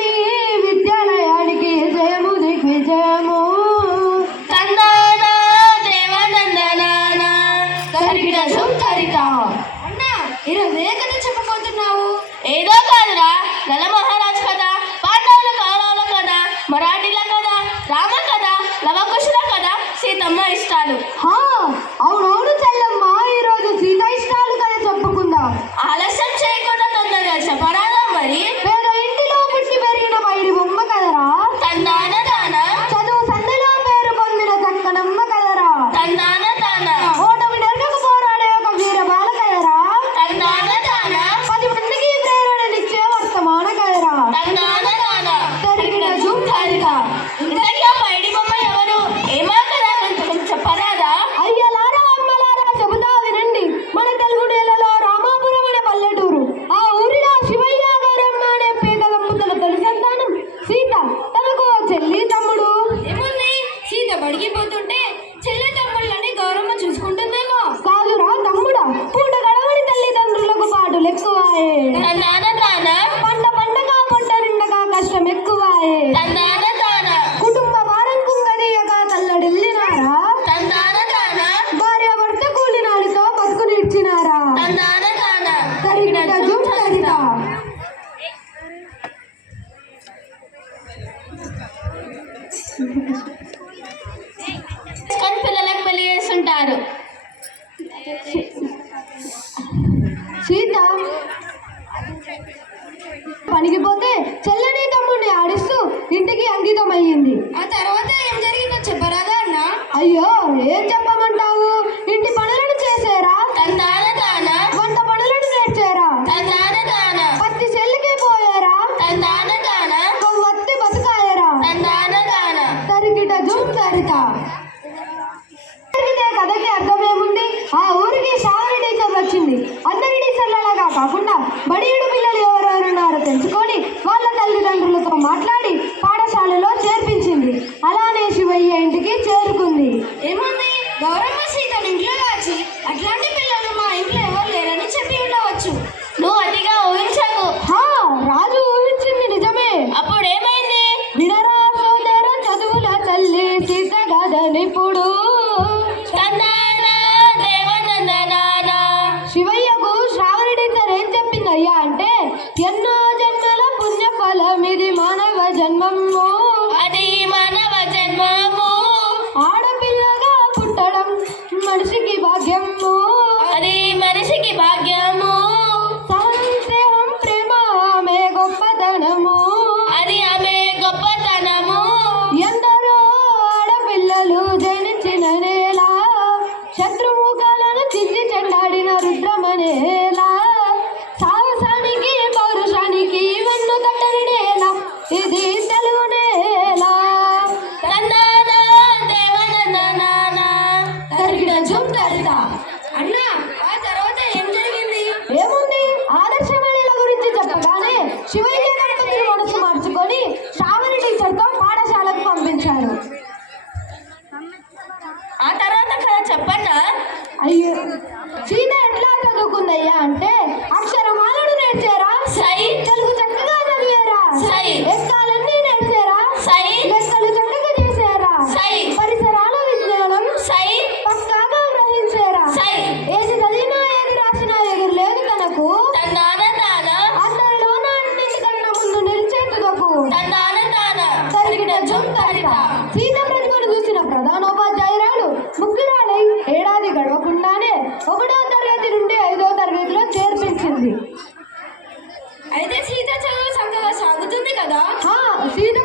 శ్రీవాణి విద్యాలయానికి జయము దిగ్విజయము. తందాన దేవనందనాన కరిగిన సుందరిత. అన్నా ఈరోజు ఏ కథ చెప్పబోతున్నావు? ఏదో కాదురా, గల మహారాజ్ కథ, పాండవుల కౌరవుల కథ, మరాఠీల కథ, రామ కథ, లవకుశుల కథ, సీతమ్మ ఇష్టాలు. అవునవును చెల్లమ్మ, ఈరోజు సీత ఇష్టాలు కథ చెప్పుకుందాం. ఆలస్యం చేయకుండా తొందరగా చెప్పరాదా మరి? పేద ఇంటిలో పుట్టి పెరిగిన వైరి బొమ్మ కదరా. తందాన దాన చదువు సందలో పేరు పొందిన చక్కనమ్మ కదరా. తందాన దాన ఓటమి నెరగక పోరాడే ఒక వీర బాల కదరా. తందాన దాన 10 మందికి ప్రేరణనిచ్చే వర్తమాన కదరా. తందాన దాన కరిగిన సుందరిత. ఇంతకీ ఆ పైడి బొమ్మ ఎవరు? ఏమా కదా కొంచెం చెప్పరాదా? అయ్యలారా అమ్మలారా చెబుతా వినండి. మన తెలుగు నేలలో రామాపురం అనే పల్లెటూరు. ఆ ఊరిలో శివయ్య గారమ్మ అనే పేద దంపతుల తొలి సంతానం సీత. తనకు ఓ చెల్లి తమ్ముడు. ఏముంది, సీత బడిగిపోతుంటే చెల్లి తమ్ముళ్ళని గౌరమ్మ చూసుకుంటుందేమో. కాదురా తమ్ముడా, పూట గడవని తల్లిదండ్రులకు పాటలు ఎక్కువాయే. తందాన దాన పండగా పొట్ట నిండగా కష్టం ఎక్కువాయే. తందాన దాన కుటుంబ భారం కుంగదీయగా తల్లడిల్లినారా. తందాన దాన భార్య భర్త కూలినాలితో బతుకు నిడ్చినారా. తందాన దాన కరిగిన సుందరిత. పిల్లలకు పెళ్లి చేస్తుంటారు. సీత పనికిపోతే చెల్లని తమ్ముడిని ఆడిస్తూ ఇంటికి అంకితం అయ్యింది. ఆ తర్వాత ఏం జరిగిందో చెప్పరాదా అన్న? అయ్యో ఏం చెప్పమంటావు, ఇంటి పనులను చేసేరా. తందాన దాన వంట పనులను నేర్చేరా. తందాన దాన పత్తి చెల్లికే పోయారా. తందాన దాన కొవ్వొత్తి బతుకాయరా. తందాన దాన తరిగిట సుందరిత. కథకి అర్థమేముంది? ఆ ఊరికి శ్రావణి టీచర్ వచ్చింది. అందరి టీచర్లలాగా కాకుండా బడియుడు పిల్లలు ఎవరెవరున్నారో తెలుసుకొని వాళ్ళ తల్లిదండ్రులతో మాట్లాడి పాఠశాలలో చేర్పించింది. అలానే శివయ్య ఇంటికి చేరుకుంది. ఏముంది, గౌరమ్మ సీతను ఇంట్లో దాచి అట్లాంటి పిల్లలు మా ఇంట్లో ఎవరు లేరని చెప్పి ఉండవచ్చు. నువ్వు అతిగా ఊహించకు. రాజు ఊహించింది నిజమే. అప్పుడు ఏమైంది? వినరా సోదర చదువుల తల్లి సీత గదనిప్పుడు. తందాన దేవనందనాన శివయ్యకు శ్రావణి టీచర్ ఏం చెప్పిందయ్యా అంటే, ఎన్నో జన్మల పుణ్య ఫలం ఇది మానవ జన్మము. అది మానవ జన్మము. ఆడపిల్లగా పుట్టడం మనిషికి భాగ్యము. అది మనిషికి భాగ్యము. సహనం స్నేహం ప్రేమ ఆమె గొప్పతనము. అది ఆమె గొప్పతనము. ఎందరో ఆడపిల్లలు జనించిన నేల, శత్రుముఖాలను చించి చెండాడిన రుద్రమనేలా, సాహసానికి పౌరుషానికి వెన్ను తట్టని నేల ఇది తెలుగు నేల. తందాన దేవనందనాన కరిగిన సుందరిత. అన్నా ఆ తర్వాత ఏం జరిగింది? ఏముంది, ఆదర్శమణిల గురించి చెప్పగానే శివయ్య దంపతులు మనసు మార్చుకొని శ్రావణి టీచర్తో పాఠశాలకు పంపించారు. ఆ తర్వాత కథ చెప్పన్నా? అయ్యో, సీత ఎట్లా చదువుకుందయ్యా అంటే, అక్షరమాలను నేర్చారా. సై తెలుగు చక్కగా చదివారా. సై ఎక్కాలన్నీ నేర్చారా. సై లెక్కలు చక్కగా చేశారా. సై పరిసరాల విజ్ఞానం సై పక్కాగా గ్రహించారా. సై ఏది చదివినా ఏది రాసినా ఎగురులేదు తనకు. తందాన దాన అందరిలోన అన్నింటికన్నా ముందు నిలిచే తుదకు. తందాన దాన కరిగిన సుందరిత. సీత ప్రతిభను చూసిన ప్రధానోపాధ్యాయురాలు ముగ్గురాలై ఏడాది గడవకుండానే 1వ తరగతి నుండి 5వ తరగతిలో చేర్పించింది. అయితే సీత చదువు చక్కగా సాగుతుంది కదా. సీత